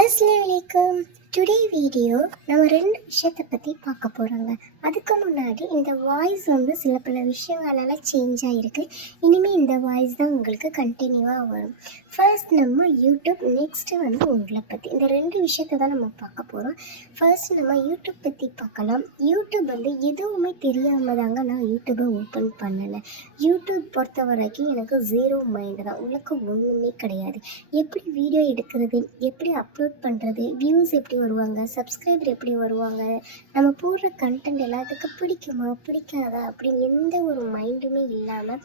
அஸ்ஸலாமு today video நம்ம ரெண்டு விஷயத்தை பற்றி பார்க்க போகிறோங்க. அதுக்கு முன்னாடி இந்த வாய்ஸ் சில பல விஷயங்களால சேஞ்ச் ஆகிருக்கு. இனிமேல் இந்த வாய்ஸ் தான் உங்களுக்கு கண்டினியூவாக வரும். ஃபர்ஸ்ட் நம்ம யூடியூப், நெக்ஸ்ட்டு உங்களை பற்றி, இந்த ரெண்டு விஷயத்தை தான் நம்ம பார்க்க போகிறோம். ஃபர்ஸ்ட் நம்ம யூடியூப் பற்றி பார்க்கலாம். யூடியூப் எதுவுமே தெரியாமல் தாங்க நான் யூடியூப்பை ஓப்பன் பண்ணலை. யூடியூப் பொறுத்த வரைக்கும் எனக்கு ஜீரோ மைண்டு தான், உங்களுக்கு ஒன்றுமே கிடையாது. எப்படி வீடியோ எடுக்கிறது, எப்படி அப்லோட் பண்ணுறது, வியூஸ் எப்படி வருவாங்க, சப்ஸ்கிரைபர் எப்படி வருவாங்க, நம்ம போடுற கண்டென்ட் எல்லாத்துக்கும் பிடிக்குமா பிடிக்காதா அப்படின்னு எந்த ஒரு மைண்டுமே இல்லாமல்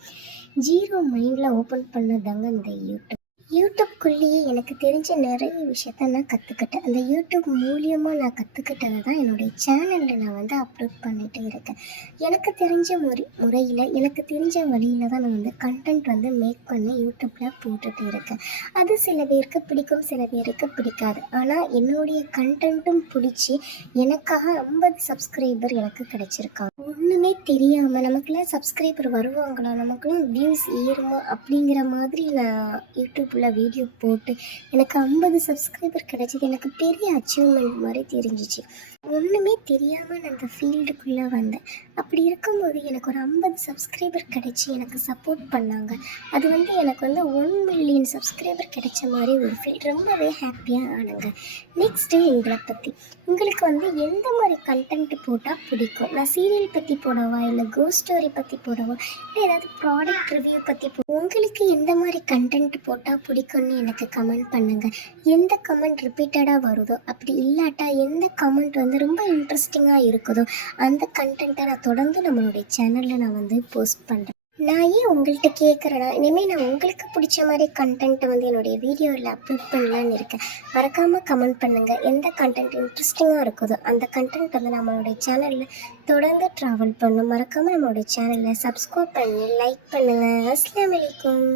ஜீரோ மைண்டில் ஓப்பன் பண்ணதாங்க இந்த யூடியூப்குள்ளேயே எனக்கு தெரிஞ்ச நிறைய விஷயத்த நான் கற்றுக்கிட்டேன். அந்த யூடியூப் மூலியமாக நான் கற்றுக்கிட்டதை தான் என்னுடைய சேனலில் நான் அப்லோட் பண்ணிகிட்டே இருக்கேன். எனக்கு தெரிஞ்ச முறையில் எனக்கு தெரிஞ்ச வழியில் தான் நான் கண்டென்ட் மேக் பண்ணி யூடியூப்பில் போட்டுட்டு இருக்கேன். அது சில பேருக்கு பிடிக்கும், சில பேருக்கு பிடிக்காது. ஆனால் என்னுடைய கண்டென்ட்டும் பிடிச்சி எனக்காக 50 சப்ஸ்கிரைபர் எனக்கு கிடைச்சிருக்காங்க. ஒன்றுமே தெரியாமல் நமக்குலாம் சப்ஸ்கிரைபர் வருவாங்களா, நமக்குலாம் வியூஸ் ஏறுமா அப்படிங்கிற மாதிரி நான் யூடியூப்பில் வீடியோ போட்டு எனக்கு 50 சப்ஸ்கிரைபர் கிடைச்சது எனக்கு பெரிய அச்சீவ்மெண்ட் மாதிரி தெரிஞ்சிச்சு. ஒன்றுமே தெரியாமல் நான் அந்த ஃபீல்டுக்குள்ளே வந்தேன். அப்படி இருக்கும்போது எனக்கு ஒரு 50 சப்ஸ்கிரைபர் கிடைச்சி எனக்கு சப்போர்ட் பண்ணாங்க. அது எனக்கு 1 மில்லியன் சப்ஸ்கிரைபர் கிடைச்ச மாதிரி ஒரு ஃபீல், ரொம்பவே ஹாப்பியாக ஆனாங்க. நெக்ஸ்ட்டு எங்களை பற்றி, உங்களுக்கு எந்த மாதிரி கண்டென்ட் போட்டால் பிடிக்கும்? நான் சீரியல் பற்றி போடவா, இல்லை கோஸ்ட் ஸ்டோரி பற்றி போடவா, இல்லை ஏதாவது ப்ராடக்ட் ரிவ்யூ பற்றி உங்களுக்கு எந்த மாதிரி கண்டென்ட் போட்டால் பிடிக்கும்னு எனக்கு கமெண்ட் பண்ணுங்கள். எந்த கமெண்ட் ரிப்பீட்டடாக வருதோ, அப்படி இல்லாட்டா எந்த கமெண்ட் ரொம்ப இன்ட்ரெஸ்டிங்காக இருக்குதோ அந்த கண்டென்ட்டை நான் தொடர்ந்து நம்மளுடைய சேனலில் நான் போஸ்ட் பண்ணுறேன். நான் ஏன் உங்கள்கிட்ட கேட்குறேன்னா, இனிமேல் நான் உங்களுக்கு பிடிச்ச மாதிரி கண்டென்ட்டை என்னுடைய வீடியோவில் அப்லோட் பண்ணலான்னு இருக்கேன். மறக்காமல் கமெண்ட் பண்ணுங்கள். எந்த கண்டென்ட் இன்ட்ரெஸ்டிங்காக இருக்குதோ அந்த கண்டென்ட் நம்மளுடைய சேனலில் தொடர்ந்து ட்ராவல் பண்ணும். மறக்காமல் நம்மளுடைய சேனலில் சப்ஸ்கிரைப் பண்ணி லைக் பண்ணுங்கள். அஸ்ஸலாமு அலைக்கும்.